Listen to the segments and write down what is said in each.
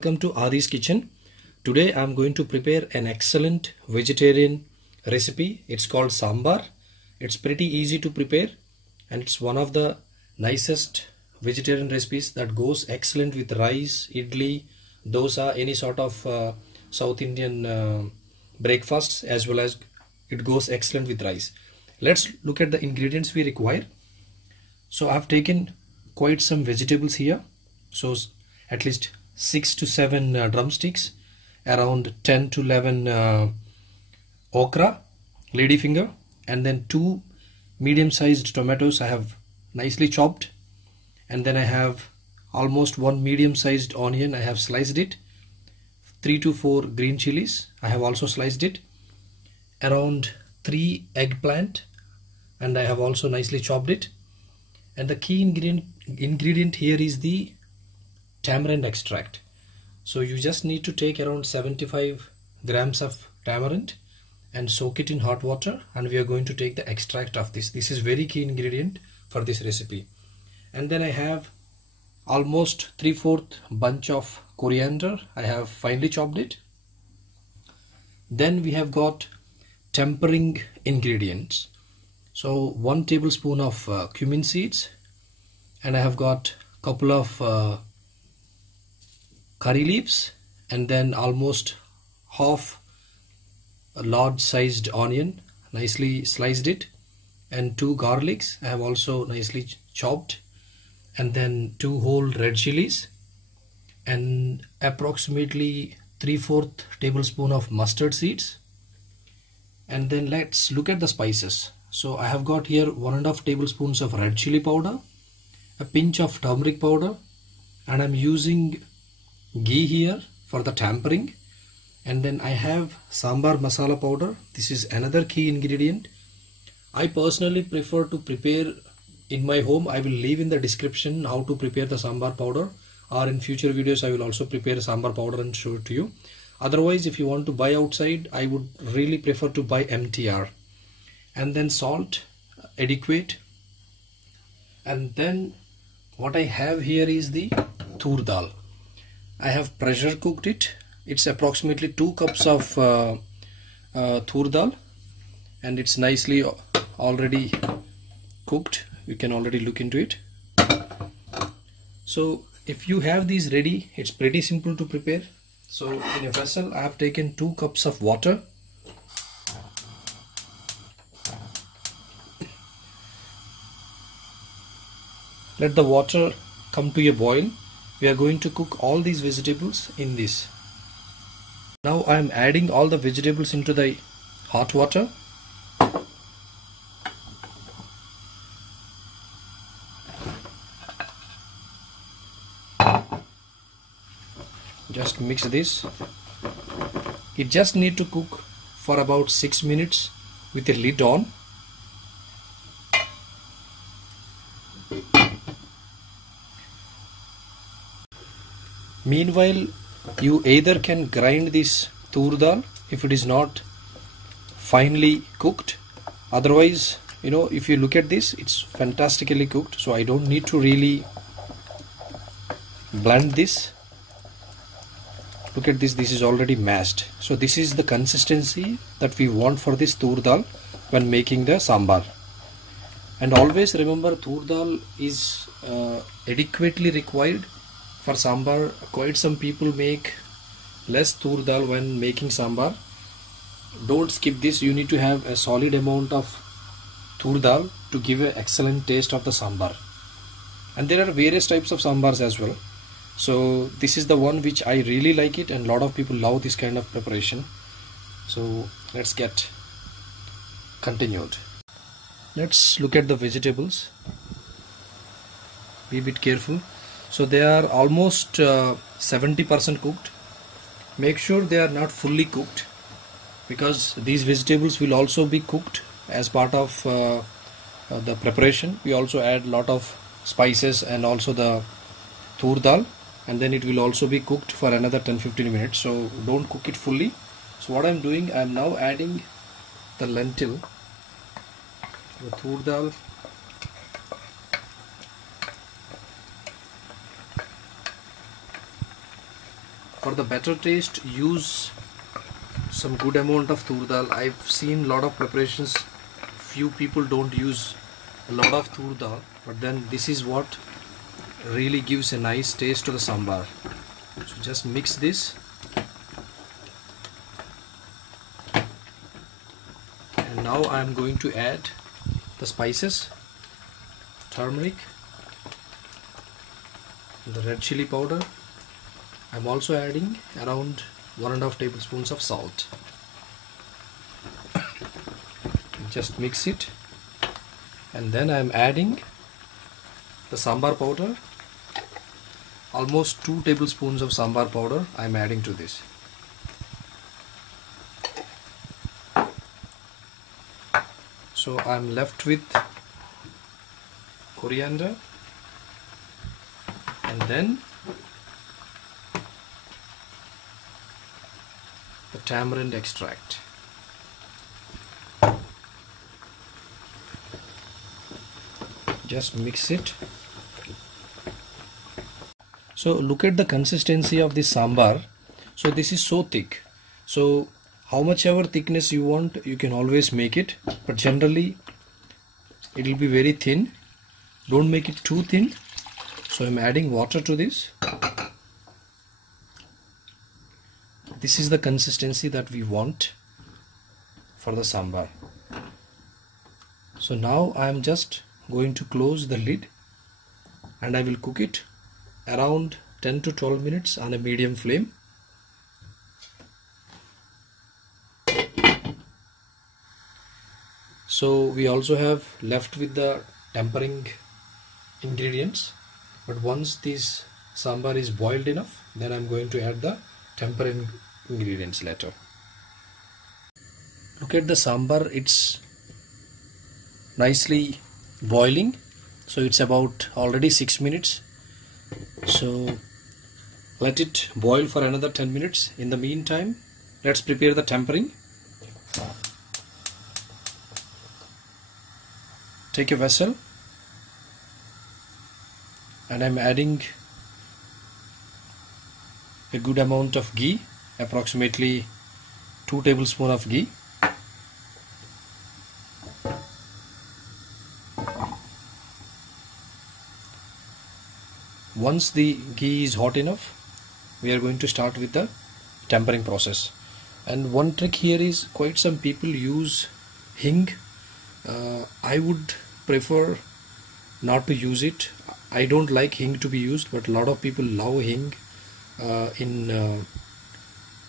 Welcome to Adi's kitchen. Today I am going to prepare an excellent vegetarian recipe. It's called sambar. It's pretty easy to prepare and it's one of the nicest vegetarian recipes that goes excellent with rice, idli, dosa, any sort of South Indian breakfasts, as well as it goes excellent with rice. Let's look at the ingredients we require. So I have taken quite some vegetables here. So at least 6 to 7 drumsticks, around 10 to 11 okra, ladyfinger, and then 2 medium-sized tomatoes I have nicely chopped, and then I have almost 1 medium-sized onion, I have sliced it, 3 to 4 green chilies, I have also sliced it, around 3 eggplant, and I have also nicely chopped it, and the key ingredient here is the tamarind extract. So you just need to take around 75 grams of tamarind and soak it in hot water, and we are going to take the extract of this. This is very key ingredient for this recipe. And then I have almost 3/4 bunch of coriander. I have finely chopped it. Then we have got tempering ingredients. So 1 tablespoon of cumin seeds, and I have got couple of curry leaves, and then almost half a large sized onion, nicely sliced it, and 2 garlics I have also nicely chopped, and then 2 whole red chilies, and approximately 3/4 tablespoon of mustard seeds. And then let's look at the spices. So I have got here 1.5 tablespoons of red chili powder, a pinch of turmeric powder, and I'm using ghee here for the tempering. And then I have sambar masala powder. This is another key ingredient. I personally prefer to prepare in my home. I will leave in the description how to prepare the sambar powder, or in future videos I will also prepare sambar powder and show it to you. Otherwise, if you want to buy outside, I would really prefer to buy MTR. And then salt adequate. And then what I have here is the toor dal. I have pressure cooked it. It's approximately 2 cups of toor dal, and it's nicely already cooked. You can already look into it. So if you have these ready, it's pretty simple to prepare. So in a vessel I have taken 2 cups of water. Let the water come to a boil. We are going to cook all these vegetables in this. Now I am adding all the vegetables into the hot water. Just mix this. It just need to cook for about 6 minutes with the lid on. Meanwhile, you either can grind this toor dal if it is not finely cooked. Otherwise, if you look at this, it's fantastically cooked. So I don't need to really blend this. Look at this, this is already mashed. So this is the consistency that we want for this toor dal when making the sambar. And always remember, toor dal is adequately required for sambar. Quite some people make less toor dal when making sambar. Don't skip this. You need to have a solid amount of toor dal to give an excellent taste of the sambar. And there are various types of sambars as well. So this is the one which I really like it, and a lot of people love this kind of preparation. So let's get continued. Let's look at the vegetables. Be a bit careful. So they are almost 70% cooked. Make sure they are not fully cooked, because these vegetables will also be cooked as part of the preparation. We also add a lot of spices and also the toor dal, and then it will also be cooked for another 10-15 minutes. So don't cook it fully. So what I'm doing, I'm now adding the lentil, the toor dal, For the better taste, use some good amount of tur dal. I've seen lot of preparations, few people don't use a lot of tur dal, but then this is what really gives a nice taste to the sambar. So just mix this, and now I am going to add the spices, turmeric, the red chili powder. I'm also adding around 1.5 tablespoons of salt. Just mix it, and then I'm adding the sambar powder. Almost 2 tablespoons of sambar powder I'm adding to this. So I'm left with coriander, and then the tamarind extract. Just mix it. So look at the consistency of this sambar. So this is so thick. So how much ever thickness you want, you can always make it, but generally it will be very thin. Don't make it too thin. So I'm adding water to this. This is the consistency that we want for the sambar. So now I am just going to close the lid, and I will cook it around 10 to 12 minutes on a medium flame. So we also have left with the tempering ingredients, but once this sambar is boiled enough, then I'm going to add the tempering ingredients later. Look at the sambar, it's nicely boiling. So it's about already 6 minutes. So let it boil for another 10 minutes. In the meantime, let's prepare the tempering. Take a vessel, and I'm adding a good amount of ghee, approximately 2 tablespoons of ghee. Once the ghee is hot enough, we are going to start with the tempering process. And one trick here is, quite some people use hing. I would prefer not to use it. I don't like hing to be used, but a lot of people love hing in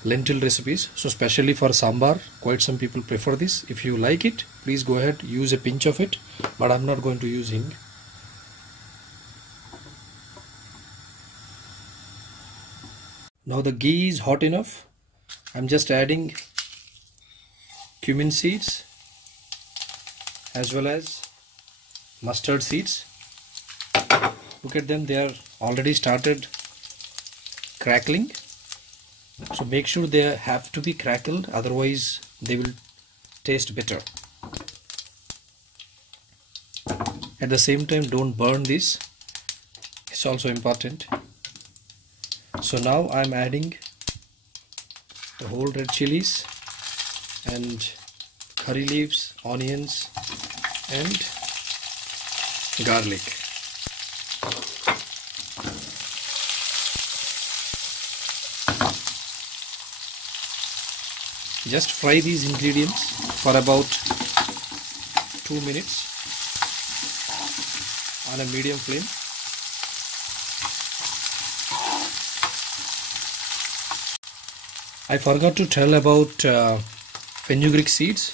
lentil recipes. So especially for sambar, quite some people prefer this. If you like it, please go ahead, use a pinch of it, but I'm not going to use hing. Now the ghee is hot enough. I'm just adding cumin seeds as well as mustard seeds. Look at them, they are already started crackling. So make sure they have to be crackled, otherwise they will taste bitter. At the same time, don't burn this. It's also important. So now I'm adding the whole red chilies and curry leaves, onions and garlic. Just fry these ingredients for about 2 minutes on a medium flame. I forgot to tell about fenugreek seeds.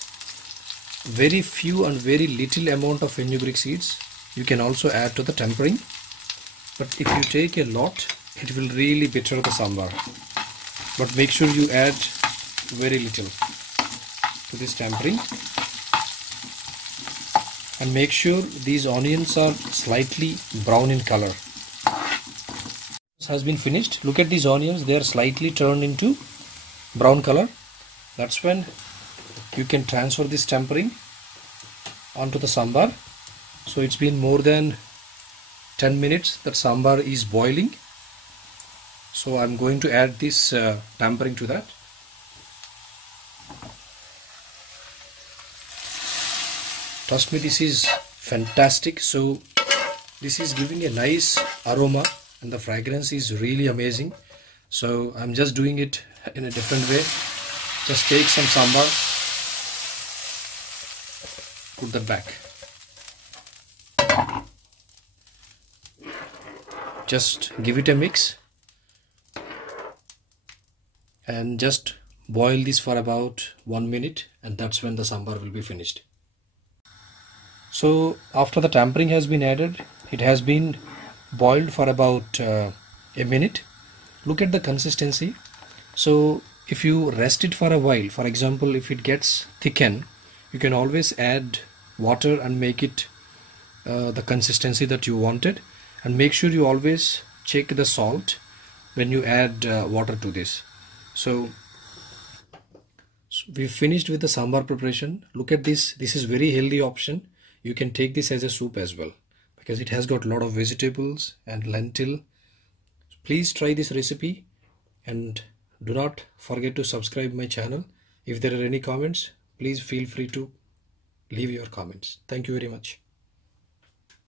Very few and very little amount of fenugreek seeds you can also add to the tempering, but if you take a lot, it will really bitter the sambar. But make sure you add very little to this tempering, and make sure these onions are slightly brown in color. This has been finished. Look at these onions, they are slightly turned into brown color. That's when you can transfer this tempering onto the sambar. So it's been more than 10 minutes that sambar is boiling. So I'm going to add this tampering to that. Trust me, this is fantastic. So this is giving a nice aroma and the fragrance is really amazing. So I'm just doing it in a different way. Just take some sambar, put that back. Just give it a mix and just boil this for about 1 minute, and that's when the sambar will be finished. So after the tampering has been added, it has been boiled for about a minute. Look at the consistency. So if you rest it for a while, for example, if it gets thickened, you can always add water and make it the consistency that you wanted. And make sure you always check the salt when you add water to this. So we've finished with the sambar preparation. Look at this. This is very healthy option. You can take this as a soup as well because it has got a lot of vegetables and lentil. Please try this recipe and do not forget to subscribe my channel. If there are any comments, please feel free to leave your comments. Thank you very much.